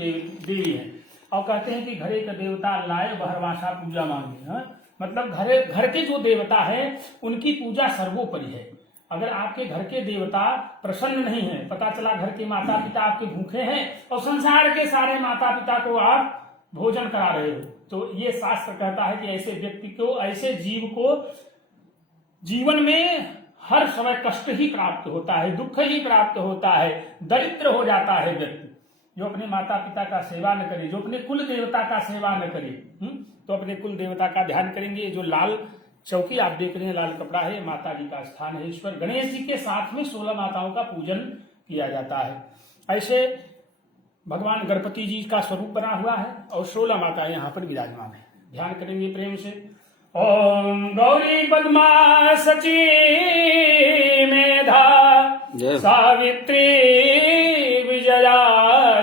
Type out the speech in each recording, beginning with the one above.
देवी है। और कहते हैं कि घरे का देवता लाए बहरवासा पूजा मांगे। मतलब घर के जो देवता है उनकी पूजा सर्वोपरि है। अगर आपके घर के देवता प्रसन्न नहीं है, पता चला घर के माता पिता आपके भूखे हैं और संसार के सारे माता पिता को आप भोजन करा रहे हो, तो ये शास्त्र कहता है कि ऐसे व्यक्ति को, ऐसे जीव को जीवन में हर समय कष्ट ही प्राप्त होता है, दुख ही प्राप्त होता है, दरिद्र हो जाता है व्यक्ति। जो अपने माता पिता का सेवा न करे, जो अपने कुल देवता का सेवा न करे, तो अपने कुल देवता का ध्यान करेंगे। जो लाल चौकी आप देख रहे हैं, लाल कपड़ा है, माता जी का स्थान है। ईश्वर गणेश जी के साथ में 16 माताओं का पूजन किया जाता है। ऐसे भगवान गणपति जी का स्वरूप बना हुआ है और 16 माताएं यहाँ पर विराजमान है। ध्यान करेंगे प्रेम से। ओम गौरी पद्मा सची मेधा सावित्री विजया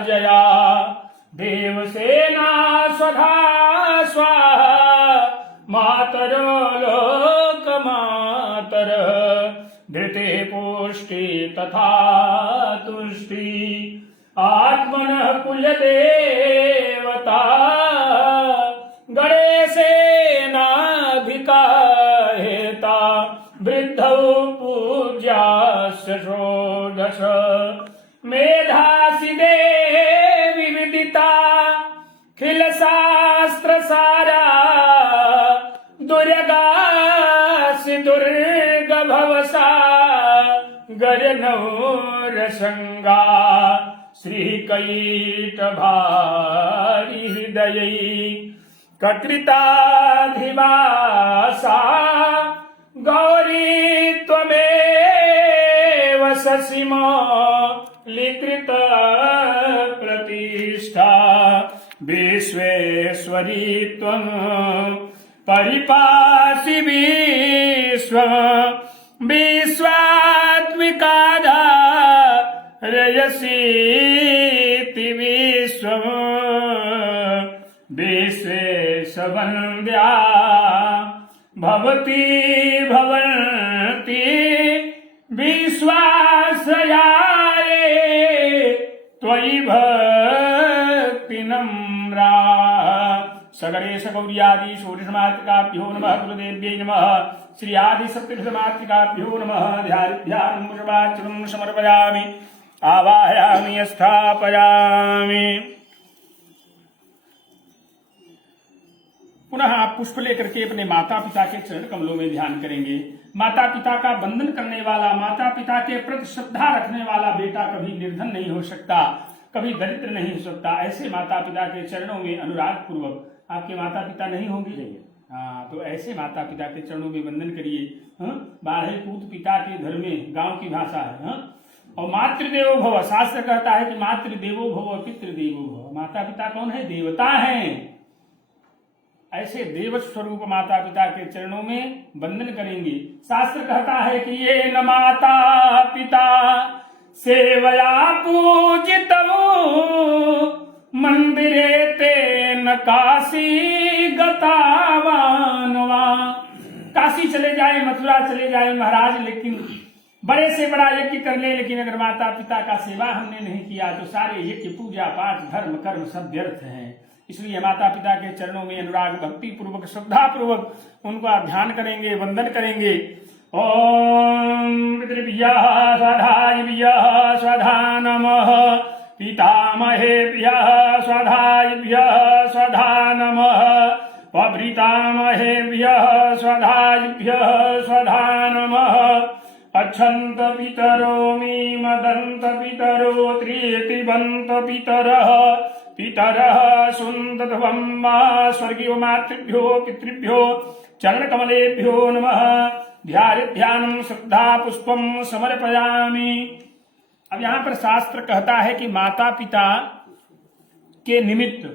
जया देवसेना स्वधा स्वाहा मातरो लोक मातर धृते पुष्टि तथा तुष्टि आत्मनः कुल देवता गणेशेनाधिका हेता वृद्धौ पूज्यास्य षोडश मेधासि देवी विदिता खिल शास्त्र सारा दुर्गासि दुर्ग भवसा गजनौरसंगा श्रीकैटभारी हृदयै ककृताधिवासा गौरी त्वमेव ससीमौलिकृत प्रतिष्ठा विश्वेश्वरी त्वं परिपासि विश्वं विश्वात्मिकाधा रजसीति विश्वं विश्वेशवन्द्या भवती भवन्ति विश्वासयाये त्वयि भक्ति नम्रा सगणेश गौर्यादि षोडशमातृकाभ्यो नमः गुरुदेव्यै नमः श्री आदि सप्तशतमातृकाभ्यो नमः ध्यायामि समर्पयामि आवाहयामि स्थापयामि। पुनः आप पुष्प लेकर के अपने माता पिता के चरण कमलों में ध्यान करेंगे। माता पिता का वंदन करने वाला, माता पिता के प्रति श्रद्धा रखने वाला बेटा कभी निर्धन नहीं हो सकता, कभी दरिद्र नहीं हो सकता। ऐसे माता पिता के चरणों में अनुराग पूर्वक, आपके माता पिता नहीं होंगे तो ऐसे माता पिता के चरणों में वंदन करिए। बारह पूत पिता के धर्म में, गांव की भाषा है। और मातृदेवो भव, शास्त्र कहता है कि मातृदेवो भव पितृदेवो भव। माता पिता कौन है? देवता हैं। ऐसे देव स्वरूप माता पिता के चरणों में वंदन करेंगे। शास्त्र कहता है कि ये न माता पिता सेवया पूजितवो मंदिरे ते न काशी गतावानवा। काशी चले जाए, मथुरा चले जाए महाराज, लेकिन बड़े से बड़ा यज्ञ कर ले, लेकिन अगर माता पिता का सेवा हमने नहीं किया तो सारे यज्ञ पूजा पाठ धर्म कर्म सब व्यर्थ हैं। इसलिए माता पिता के चरणों में अनुराग भक्ति पूर्वक श्रद्धा पूर्वक उनका ध्यान करेंगे, वंदन करेंगे। ओम पितृभ्यः स्वधायभ्यः स्वधा नमः पितामहेभ्यः स्वधायभ्यः स्वधा नमः पभृतामहेभ्यः स्वधायभ्यः स्वधा नमः अच्छन्त पितरो मे मदन्त पितरो त्रियतिबन्त पितरः पितरः सुन्दध्वं मा स्वर्गीयो मातृभ्यो पितृभ्यो चरणकमलेभ्यो नमः ध्यानं श्रद्धा पुष्पम समर्पयामि। अब यहाँ पर शास्त्र कहता है कि माता पिता के निमित्त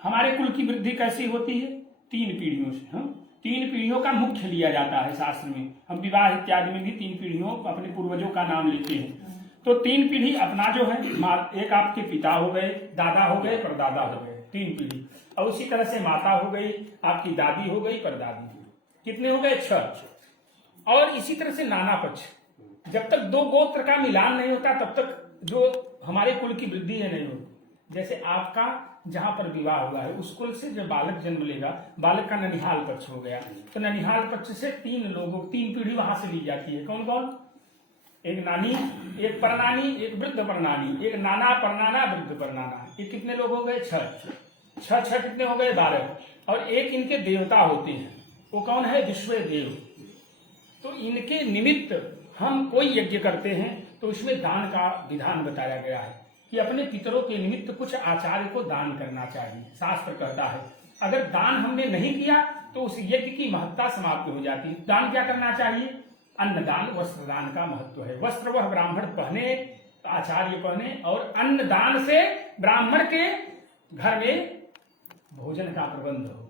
हमारे कुल की वृद्धि कैसी होती है? 3 पीढ़ियों से। 3 पीढ़ियों का मुख्य लिया जाता है शास्त्र में। हम विवाह इत्यादि में भी 3 पीढ़ियों अपने पूर्वजों का नाम लेते हैं। तो 3 पीढ़ी अपना जो है, एक आपके पिता हो गए, दादा हो गए, परदादा हो गए, 3 पीढ़ी। और उसी तरह से माता हो गई, आपकी दादी हो गई, परदादी हो गई। कितने हो गए? 6। और इसी तरह से नाना पक्ष, जब तक 2 गोत्र का मिलान नहीं होता तब तक जो हमारे कुल की वृद्धि है नहीं होती। जैसे आपका जहां पर विवाह हुआ है उस कुल से जब बालक जन्म लेगा, बालक का ननिहाल पक्ष हो गया, तो ननिहाल पक्ष से 3 पीढ़ी वहां से ली जाती है। कौन कौन? एक नानी, एक परनानी, एक वृद्ध परनानी, एक नाना परनाना वृद्ध परनाना। ये कितने लोग हो गए? 6 कितने हो गए? 12। और एक इनके देवता होते हैं, वो कौन है? विश्व देव। तो इनके निमित्त हम कोई यज्ञ करते हैं तो इसमें दान का विधान बताया गया है कि अपने पितरों के निमित्त कुछ आचार्य को दान करना चाहिए। शास्त्र कहता है अगर दान हमने नहीं किया तो उस यज्ञ की महत्ता समाप्त हो जाती है। दान क्या करना चाहिए? अन्नदान, वस्त्रदान का महत्व है। वस्त्र वह ब्राह्मण पहने, आचार्य पहने, और अन्नदान से ब्राह्मण के घर में भोजन का प्रबंध हो।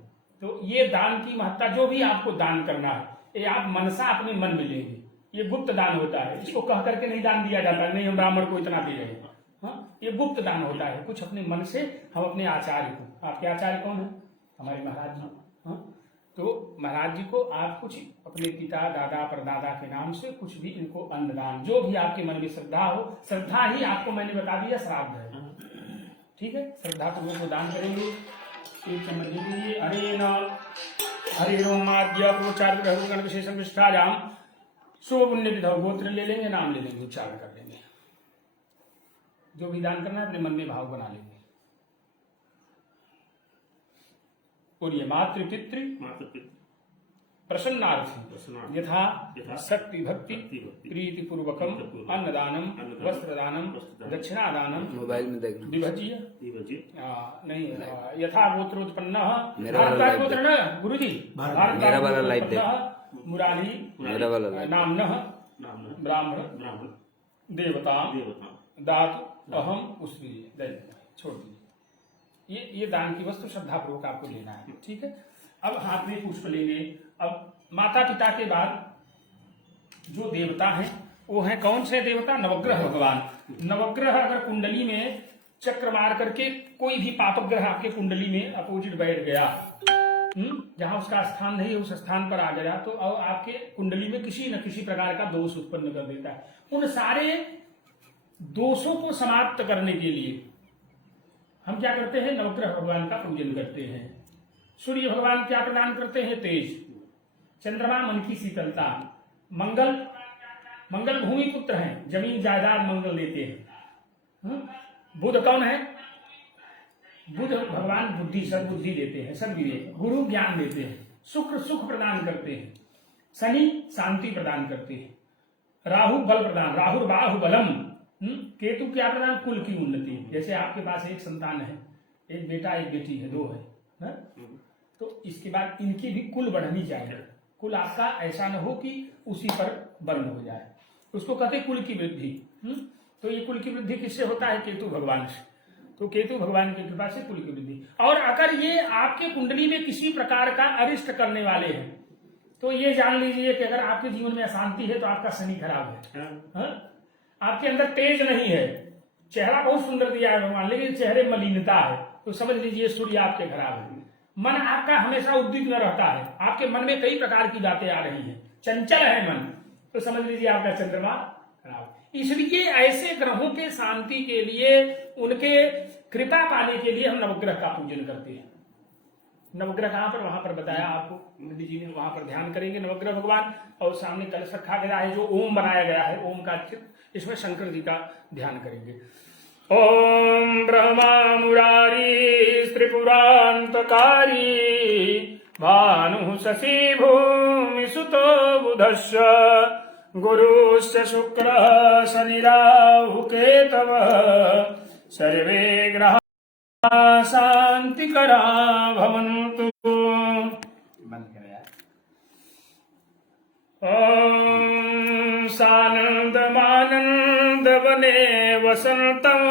तो ये दान की महत्ता, जो भी आपको दान करना है ये आप मनसा अपने मन में लेंगे। ये गुप्त दान होता है, इसको कह करके नहीं दान दिया जाता है, नहीं हम ब्राह्मण को इतना दे रहे हैं। हाँ, ये गुप्त दान होता है, कुछ अपने मन से हम अपने आचार्य को। आपके आचार्य कौन है? हमारे महाराज जी। हाँ, तो महाराज जी को आप कुछ अपने पिता, दादा, परदादा के नाम से कुछ भी इनको अन्नदान, जो भी आपके मन में श्रद्धा हो, श्रद्धा ही आपको मैंने बता दिया श्राद्ध है। ठीक है, श्रद्धा पूर्वक को दान करेंगे। एक चम्मच दीजिए। हरे रोमाद्य प्रोचार गण विशेषण विष्ठायाम शुभ पुण्य विधव गोत्र ले लेंगे, नाम ले लेंगे, उच्चारण कर लेंगे। जो भी दान करना है अपने मन में भाव बना लेंगे। और ये मातृपितृ प्रसन्नार्थी यथा शक्ति भक्ति प्रीति पूर्वकम अन्नदानम वस्त्रदानम दक्षिणादानम मोबाइल में देखना विभज्य नहीं यथा गोत्रोत्पन्न भारत गोत्र न गुरु जी मेरा वाला लाइव देख मुरारी नामन ब्राह्मण देवता दात अहम उसकी छोड़ दीजिए। ये दान की वस्तु श्रद्धा पूर्वक आपको लेना है। ठीक है, अब हाथ में पुष्प लेंगे। अब माता पिता के बाद जो देवता हैं वो हैं कौन से देवता? नवग्रह भगवान। नवग्रह अगर कुंडली में चक्र मार करके कोई भी पापग्रह आपके कुंडली में अपोजिट बैठ गया, जहां उसका स्थान नहीं है उस स्थान पर आ गया, तो अब आपके कुंडली में किसी न किसी प्रकार का दोष उत्पन्न कर देता है। उन सारे दोषों को समाप्त करने के लिए हम क्या करते हैं? नवग्रह भगवान का पूजन करते हैं। सूर्य भगवान क्या प्रदान करते हैं? तेज। चंद्रमा मन की शीतलता। मंगल भूमि पुत्र हैं, जमीन जायदाद मंगल देते हैं। बुध कौन है? बुध भगवान बुद्धि, सद्बुद्धि देते हैं, सद्विवेक। गुरु ज्ञान देते हैं। शुक्र सुख प्रदान करते हैं। शनि शांति प्रदान करते हैं। राहु बल प्रदान, राहु बाहु बलम। केतु क्या प्रदान? कुल की उन्नति। जैसे आपके पास एक संतान है, एक बेटा एक बेटी है, 2 है, तो इसके बाद इनकी भी कुल बढ़नी चाहिए। कुल आपका ऐसा न हो कि उसी पर बंद हो जाए, उसको कहते हैं कुल की वृद्धि। तो ये कुल की वृद्धि किससे होता है? केतु भगवान से। तो केतु भगवान की कृपा से कुल की वृद्धि। और अगर ये आपके कुंडली में किसी प्रकार का अरिष्ट करने वाले हैं तो ये जान लीजिए कि अगर आपके जीवन में अशांति है तो आपका शनि खराब है। आपके अंदर तेज नहीं है, चेहरा बहुत सुंदर दिया है भगवान, लेकिन चेहरे मलिनता है, तो समझ लीजिए सूर्य आपके खराब है। मन आपका हमेशा उद्विग्न रहता है, आपके मन में कई प्रकार की बातें आ रही हैं, चंचल है मन, तो समझ लीजिए आपका चंद्रमा खराब। इसलिए ऐसे ग्रहों के शांति के लिए, उनके कृपा पाने के लिए हम नवग्रह का पूजन करते हैं। नवग्रह कहां पर? वहां पर बताया आपको नंदी जी ने, वहां पर ध्यान करेंगे नवग्रह भगवान। और सामने कलश रखा गया है जो ओम बनाया गया है, ओम का चित्र, इसमें शंकर जी का ध्यान करेंगे। ओम ब्रह्मा मुरारी त्रिपुरांतकारी भानु शशि भूमि सुतो बुधश्च गुरुश्च शुक्र शनिराहु केतवः सर्वे ग्रहा शांतिकरा भवन्तु। ओम सानंद मानंद वने वसंतम